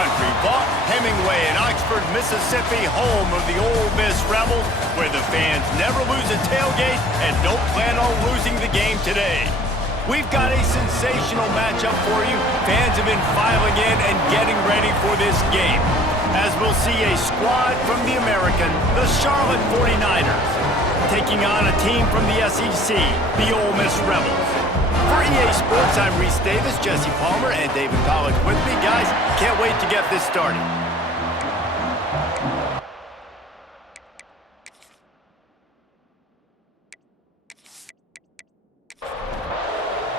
country, Vaught Hemingway in Oxford, Mississippi, home of the Ole Miss Rebels, where the fans never lose a tailgate and don't plan on losing the game today. We've got a sensational matchup for you. Fans have been filing in and getting ready for this game, as we'll see a squad from the American, the Charlotte 49ers, taking on a team from the SEC, the Ole Miss Rebels. For EA Sports, I'm Reese Davis, Jesse Palmer, and David Pollack with me. Guys, can't wait to get this started.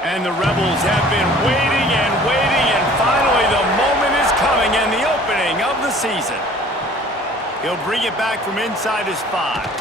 And the Rebels have been waiting, and finally the moment is coming and the opening of the season. He'll bring it back from inside his 5.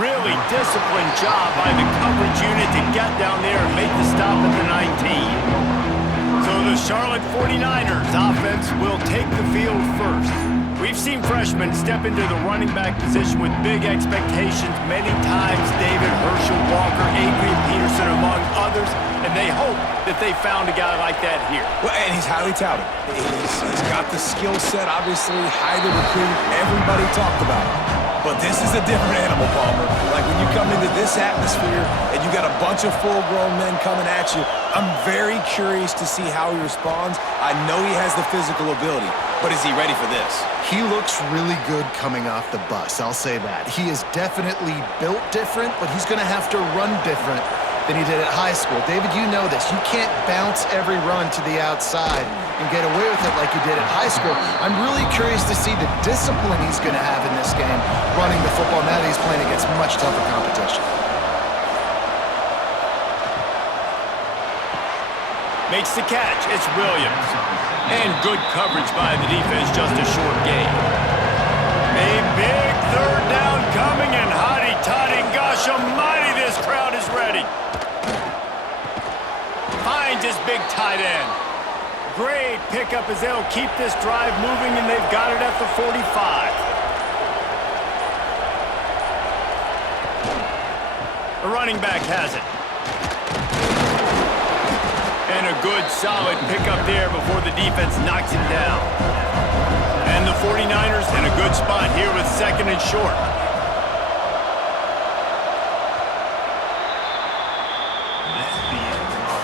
Really disciplined job by the coverage unit to get down there and make the stop at the 19. So the Charlotte 49ers offense will take the field first. We've seen freshmen step into the running back position with big expectations many times. David, Herschel Walker, Adrian Peterson, among others. And they hope that they found a guy like that here. Well, and he's highly touted. He's got the skill set, obviously, highly recruited. Everybody talked about him. But this is a different animal, Palmer. Like when you come into this atmosphere and you got a bunch of full-grown men coming at you, I'm very curious to see how he responds. I know he has the physical ability, but is he ready for this? He looks really good coming off the bus, I'll say that. He is definitely built different, but he's going to have to run different than he did at high school. David, you know this. You can't bounce every run to the outside and get away with it like you did at high school. I'm really curious to see the discipline he's going to have in this game running the football now that he's playing against much tougher competition. Makes the catch. It's Williams. And good coverage by the defense, just a short gain. A big third down coming, and hotty-toddy, gosh almighty, this crowd is ready. Finds his big tight end. Great pickup as they'll keep this drive moving, and they've got it at the 45. The running back has it. And a good, solid pickup there before the defense knocks him down. And the 49ers in a good spot here with second and short.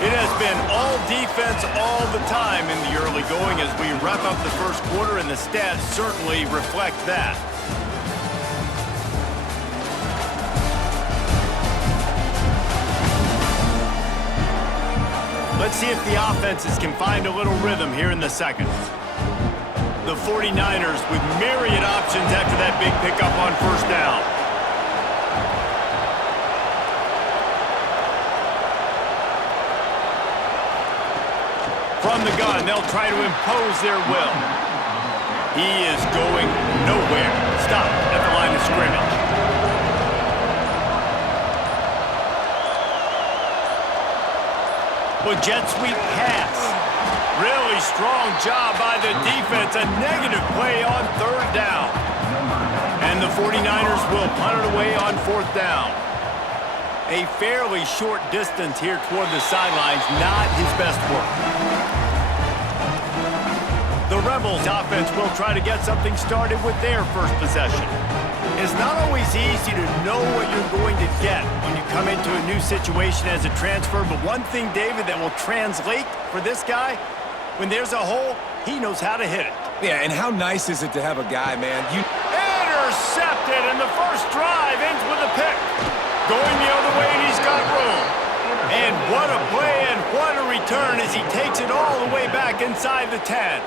It has been all defense all the time in the early going as we wrap up the first quarter, and the stats certainly reflect that. Let's see if the offenses can find a little rhythm here in the second. The 49ers with myriad options after that big pickup on first down. From the gun, they'll try to impose their will. He is going nowhere. Stop at the line of scrimmage. Well, jet sweep pass. Really strong job by the defense. A negative play on third down. And the 49ers will punt it away on fourth down. A fairly short distance here toward the sidelines, not his best work. The Rebels offense will try to get something started with their first possession. It's not always easy to know what you're going to get when you come into a new situation as a transfer, but one thing, David, that will translate for this guy, when there's a hole, he knows how to hit it. Yeah, and how nice is it to have a guy, man? Intercepted, and the first drive ends with a pick. Going the other way, and he's got room. And what a play and what a return as he takes it all the way back inside the 10.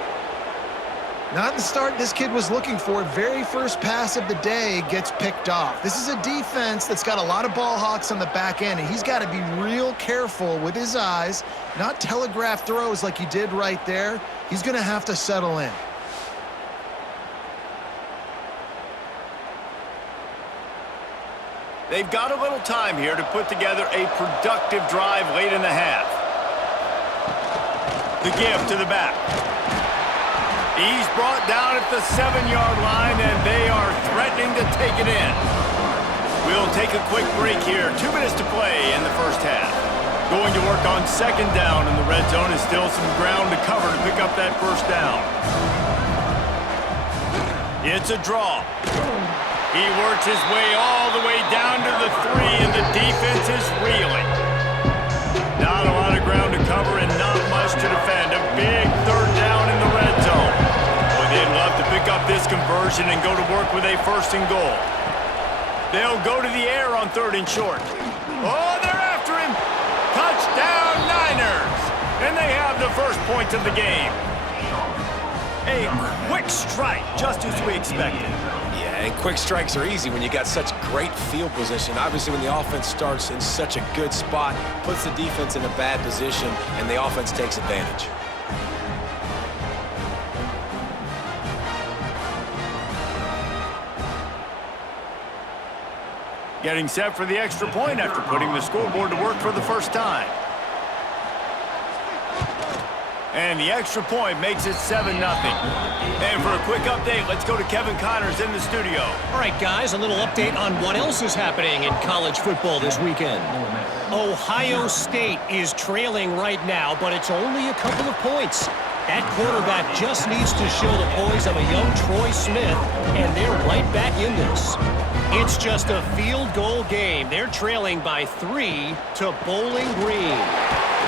Not the start this kid was looking for. Very first pass of the day gets picked off. This is a defense that's got a lot of ball hawks on the back end, and he's got to be real careful with his eyes, not telegraph throws like he did right there. He's going to have to settle in. They've got a little time here to put together a productive drive late in the half. The give to the back. He's brought down at the 7-yard line, and they are threatening to take it in. We'll take a quick break here. 2 minutes to play in the first half. Going to work on second down in the red zone is still some ground to cover to pick up that first down. It's a draw. He works his way all the way down to the 3, and the defense is reeling. Not a lot of ground to cover and not much to defend. A big third down in the red zone. Boy, they'd love to pick up this conversion and go to work with a 1st and goal. They'll go to the air on 3rd and short. Oh, they're after him. Touchdown, Niners. And they have the first point of the game. A quick strike, just as we expected. Yeah, and quick strikes are easy when you got such great field position. Obviously, when the offense starts in such a good spot, puts the defense in a bad position, and the offense takes advantage. Getting set for the extra point after putting the scoreboard to work for the first time. And the extra point makes it 7-0. And for a quick update, let's go to Kevin Connors in the studio. All right, guys, a little update on what else is happening in college football this weekend. Ohio State is trailing right now, but it's only a couple of points. That quarterback just needs to show the poise of a young Troy Smith, and they're right back in this. It's just a field goal game. They're trailing by 3 to Bowling Green.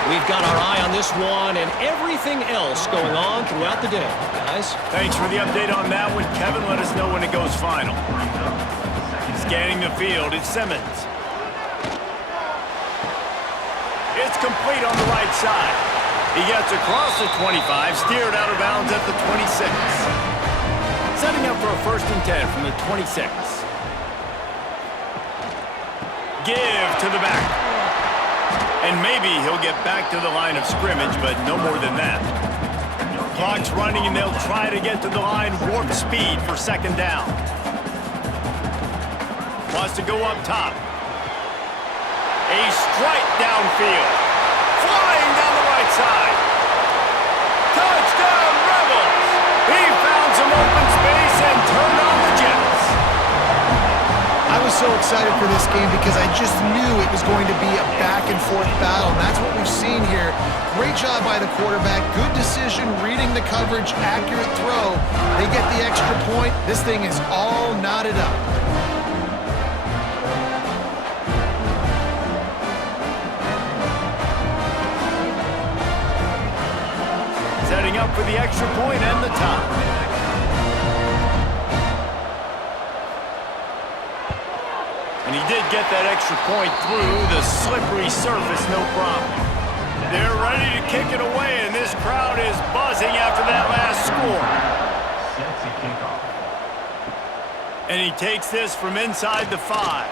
We've got our eye on this one and everything else going on throughout the day, guys. Thanks for the update on that one. Kevin, let us know when it goes final. Scanning the field, it's Simmons. It's complete on the right side. He gets across the 25, steered out of bounds at the 26. Setting up for a 1st and 10 from the 26. Give to the back. And maybe he'll get back to the line of scrimmage, but no more than that. Clock's running, and they'll try to get to the line warp speed for 2nd down. Wants to go up top. A strike downfield. Flying down the right side. Touchdown, Rebels! He found some open space and turned on the Jets. I was so excited for this game because I just knew it was going to be a back-and-forth battle, and that's what we've seen here. Great job by the quarterback, good decision, reading the coverage, accurate throw. They get the extra point. This thing is all knotted up. Setting up for the extra point and the tie. And he did get that extra point through the slippery surface, no problem. They're ready to kick it away, and this crowd is buzzing after that last score. And he takes this from inside the 5.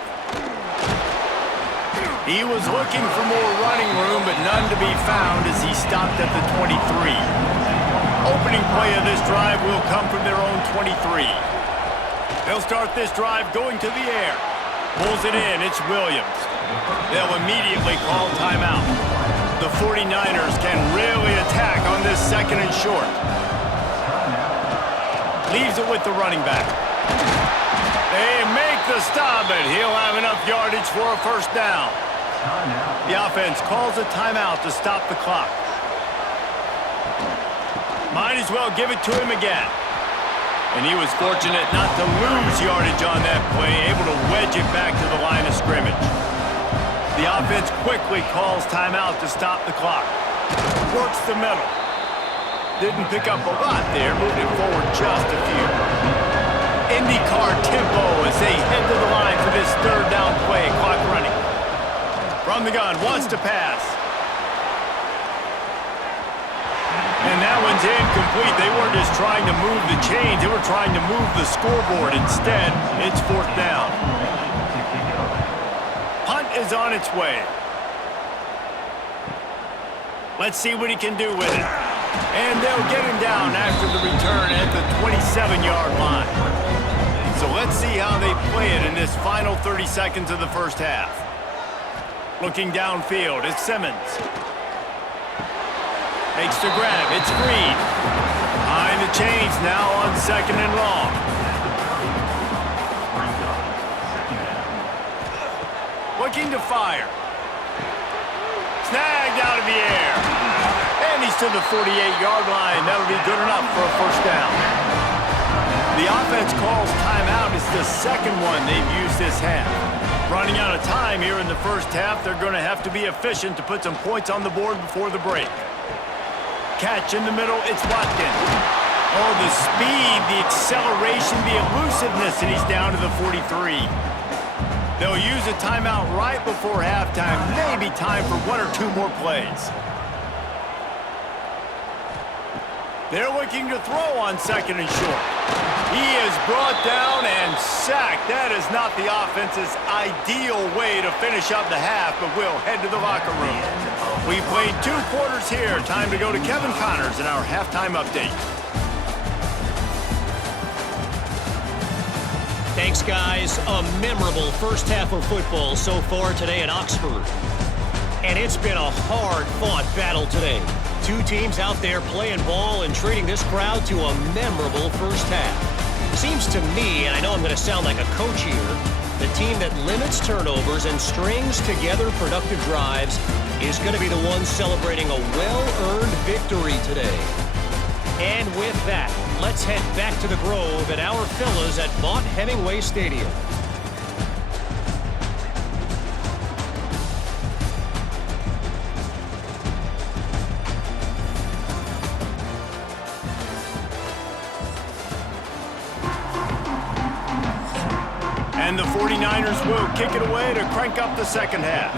He was looking for more running room, but none to be found as he stopped at the 23. Opening play of this drive will come from their own 23. They'll start this drive going to the air. Pulls it in, it's Williams. They'll immediately call timeout. The 49ers can really attack on this 2nd and short. Leaves it with the running back. They make the stop, and he'll have enough yardage for a 1st down. The offense calls a timeout to stop the clock. Might as well give it to him again. And he was fortunate not to lose yardage on that play, able to wedge it back to the line of scrimmage. The offense quickly calls timeout to stop the clock. Works the middle. Didn't pick up a lot there, moved it forward just a few. IndyCar tempo as they head to the line for this 3rd down play, clock running. From the gun, wants to pass. And that one's incomplete. They weren't just trying to move the chains. They were trying to move the scoreboard. Instead, it's 4th down. Punt is on its way. Let's see what he can do with it. And they'll get him down after the return at the 27-yard line. So let's see how they play it in this final 30 seconds of the 1st half. Looking downfield, it's Simmons. Makes the grab, it's Green. Behind the chains now on 2nd and long. Looking to fire. Snagged out of the air. And he's to the 48-yard line. That'll be good enough for a 1st down. The offense calls timeout. It's the second one they've used this half. Running out of time here in the first half, they're going to have to be efficient to put some points on the board before the break. Catch in the middle, it's Watkins. Oh, the speed, the acceleration, the elusiveness, and he's down to the 43. They'll use a timeout right before halftime, maybe time for one or two more plays. They're looking to throw on second and short. He is brought down and sacked. That is not the offense's ideal way to finish up the half, but we'll head to the locker room. We've played 2 quarters here. Time to go to Kevin Connors in our halftime update. Thanks, guys. A memorable first half of football so far today at Oxford. And it's been a hard-fought battle today. 2 teams out there playing ball and treating this crowd to a memorable first half. Seems to me, and I know I'm going to sound like a coach here, the team that limits turnovers and strings together productive drives is going to be the one celebrating a well-earned victory today. And with that, let's head back to the Grove at our fellas at Vaught Hemingway Stadium. And the 49ers will kick it away to crank up the second half.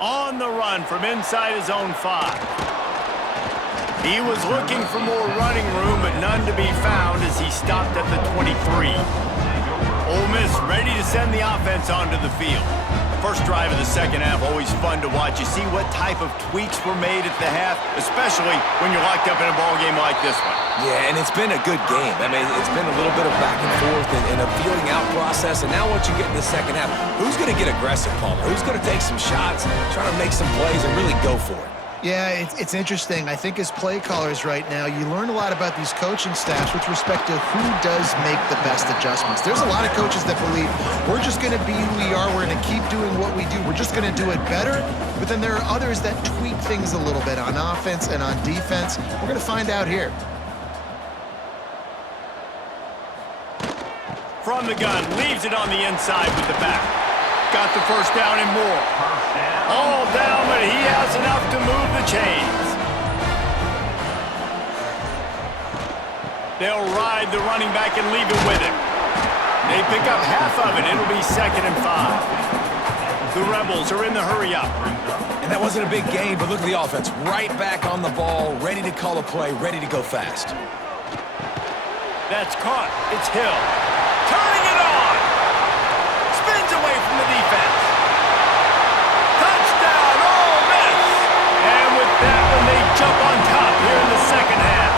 On the run from inside his own 5. He was looking for more running room, but none to be found as he stopped at the 23. Ole Miss ready to send the offense onto the field. First drive of the second half, always fun to watch. You see what type of tweaks were made at the half, especially when you're locked up in a ball game like this one. Yeah, and it's been a good game. I mean, it's been a little bit of back and forth and a feeling out process. And now once you get in the second half, who's going to get aggressive, Palmer? Who's going to take some shots, try to make some plays, and really go for it? Yeah, it's interesting. I think as play callers right now, you learn a lot about these coaching staffs with respect to who does make the best adjustments. There's a lot of coaches that believe we're just going to be who we are. We're going to keep doing what we do. We're just going to do it better. But then there are others that tweak things a little bit on offense and on defense. We're going to find out here. From the gun, leaves it on the inside with the back. Got the first down and more. All down, but he has enough to move the chains. They'll ride the running back and leave it with him. They pick up half of it. It'll be 2nd and 5. The Rebels are in the hurry up. And that wasn't a big gain, but look at the offense. Right back on the ball, ready to call a play, ready to go fast. That's caught. It's Hill. Turning it on. Spins away from the defense. Touchdown, Ole Miss. And with that one, they jump on top here in the second half.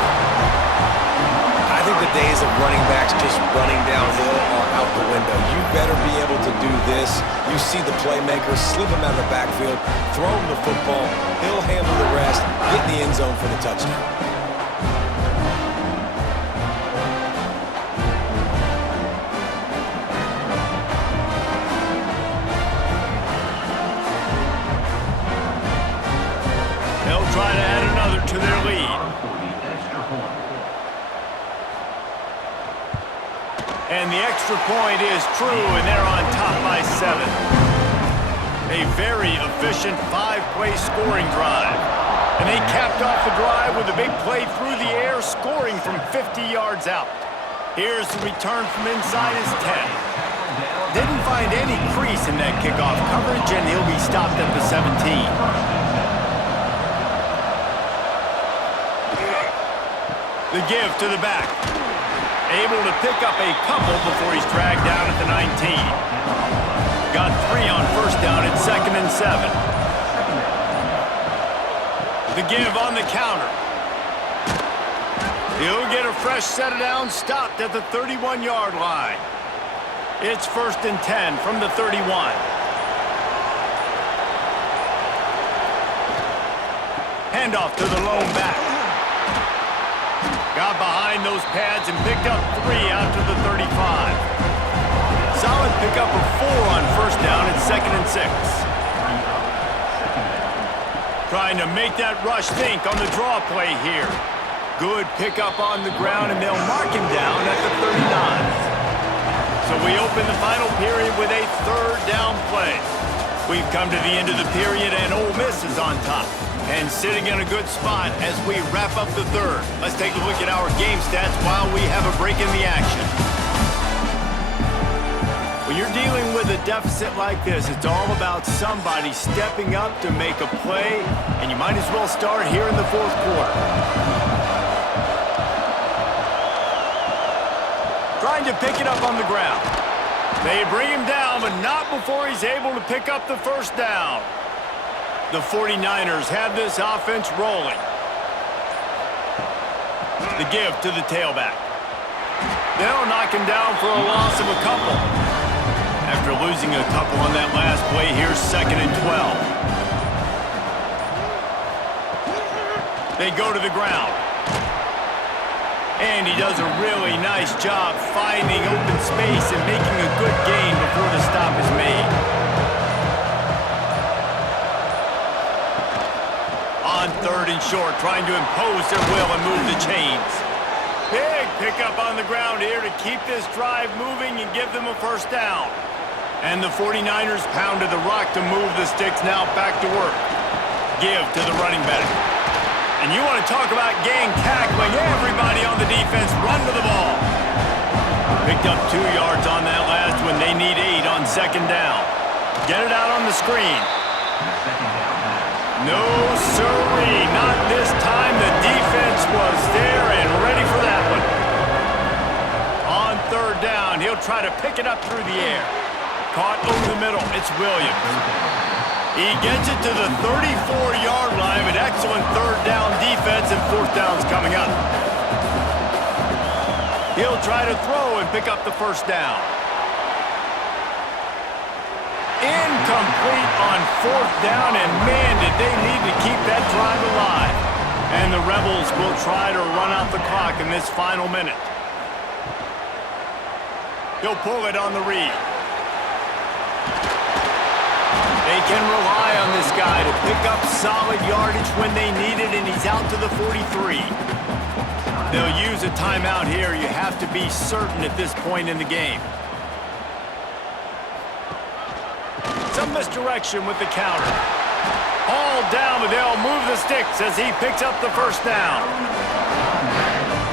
I think the days of running backs just running downhill are out the window. You better be able to do this. You see the playmaker, slip him out of the backfield, throw him the football. He'll handle the rest, get in the end zone for the touchdown. Try to add another to their lead. And the extra point is true, and they're on top by 7. A very efficient 5-play scoring drive. And they capped off the drive with a big play through the air, scoring from 50 yards out. Here's the return from inside his 10. Didn't find any crease in that kickoff coverage, and he'll be stopped at the 17. The give to the back. Able to pick up a couple before he's dragged down at the 19. Got 3 on first down at 2nd and 7. The give on the counter. He'll get a fresh set of downs, stopped at the 31-yard line. It's 1st and 10 from the 31. Handoff to the lone back. Got behind those pads and picked up 3 out to the 35. Solid pickup of 4 on first down at 2nd and 6. Trying to make that rush think on the draw play here. Good pickup on the ground, and they'll mark him down at the 39. So we open the final period with a third down play. We've come to the end of the period, and Ole Miss is on top and sitting in a good spot as we wrap up the third. Let's take a look at our game stats while we have a break in the action. When you're dealing with a deficit like this, it's all about somebody stepping up to make a play, and you might as well start here in the fourth quarter. Trying to pick it up on the ground. They bring him down, but not before he's able to pick up the first down. The 49ers have this offense rolling. The give to the tailback. They'll knock him down for a loss of a couple. After losing a couple on that last play, here's 2nd and 12. They go to the ground. And he does a really nice job finding open space and making a good gain before the stop is made. On 3rd and short, trying to impose their will and move the chains. Big pickup on the ground here to keep this drive moving and give them a first down. And the 49ers pounded the rock to move the sticks, now back to work. Give to the running back. And you want to talk about gang tackling, everybody on the defense run to the ball. Picked up 2 yards on that last one. They need 8 on 2nd down. Get it out on the screen. No, sirree, not this time. The defense was there and ready for that one. On 3rd down, he'll try to pick it up through the air. Caught over the middle. It's Williams. He gets it to the 34-yard line. An excellent 3rd down defense, and 4th down's coming up. He'll try to throw and pick up the first down. Incomplete on 4th down, and man, did they need to keep that drive alive. And the Rebels will try to run out the clock in this final minute. He'll pull it on the read. They can rely on this guy to pick up solid yardage when they need it, and he's out to the 43. They'll use a timeout here. You have to be certain at this point in the game. Some misdirection with the counter. All down, but they'll move the sticks as he picks up the first down.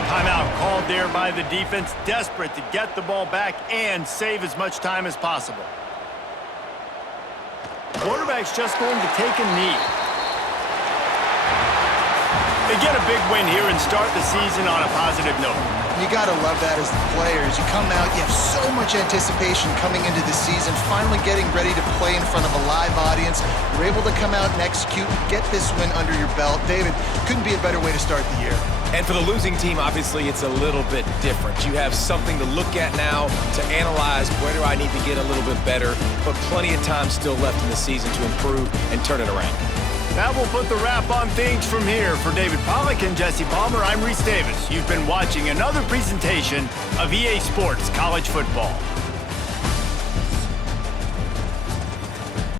Timeout called there by the defense, desperate to get the ball back and save as much time as possible. Quarterback's just going to take a knee. They get a big win here and start the season on a positive note. You got to love that as the players. You come out, you have so much anticipation coming into the season, finally getting ready to play in front of a live audience. You're able to come out and execute, get this win under your belt. David, couldn't be a better way to start the year. And for the losing team, obviously, it's a little bit different. You have something to look at now to analyze where do I need to get a little bit better, but plenty of time still left in the season to improve and turn it around. That will put the wrap on things from here. For David Pollack and Jesse Palmer, I'm Reese Davis. You've been watching another presentation of EA Sports College Football.